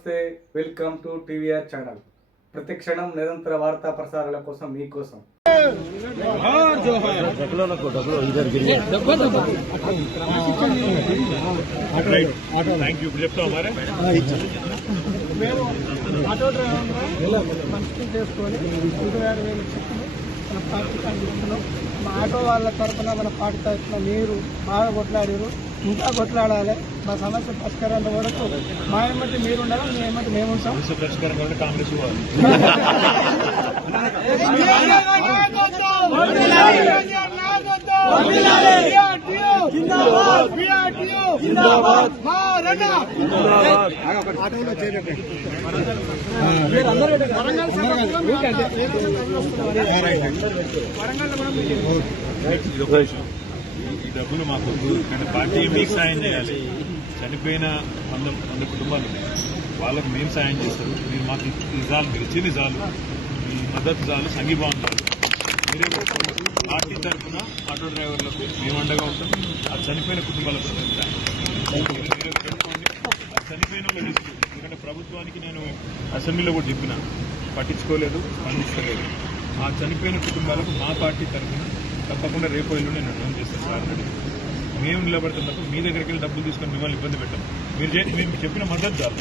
నమస్తే, welcome to TVR channel. ప్రతి క్షణం నిరంతర వార్తా ప్రసారాల కోసం మీకోసం. మేము ఆటో డ్రైవర్గా మంచి చేసుకొని 26,000 చెక్కులు మన పార్టీకి అందిస్తున్నాం. మా ఆటో వాళ్ళ తరఫున మన పార్టీ తరఫున మీరు బాగా కొట్లాడారు, ఇంకా కొట్లాడాలి. మా సమస్య పరిష్కారం వరకు మా ఏమంటే మీరు ఉండాలి, మీ ఏమంటే మేము ఉంటాం. పరిష్కారం కాబట్టి కాంగ్రెస్ ఈ డబ్బులు మాకు కానీ పార్టీ మీకు సాయం చేయాలి. చనిపోయిన 100 కుటుంబాలు వాళ్ళకు మేము సాయం చేస్తారు. మీరు మాకు ఈ చాలు, మీరు ఇచ్చింది చాలు, మీ మద్దతు చాలు, సంఘీభావం చాలు. మీరే పార్టీ తరఫున ఆటో డ్రైవర్లకు మేము అండగా ఉంటాం. ఆ చనిపోయిన కుటుంబాలకు మీరే పెట్టుకోండి. ఆ చనిపోయిన వాళ్ళు లిస్టు, ఎందుకంటే ప్రభుత్వానికి నేను అసెంబ్లీలో కూడా చెప్పిన, పట్టించుకోలేదు, స్పందిస్తలేదు. ఆ చనిపోయిన కుటుంబాలకు మా పార్టీ తరఫున తప్పకుండా రేపు ఎల్లుండి నేను ఫోన్ చేస్తాను సార్. మేము నిలబడుతున్నప్పుడు మీ దగ్గరికి వెళ్ళి డబ్బులు తీసుకొని మిమ్మల్ని ఇబ్బంది పెట్టాం. మీరు చెప్పిన మద్దతు చాలు.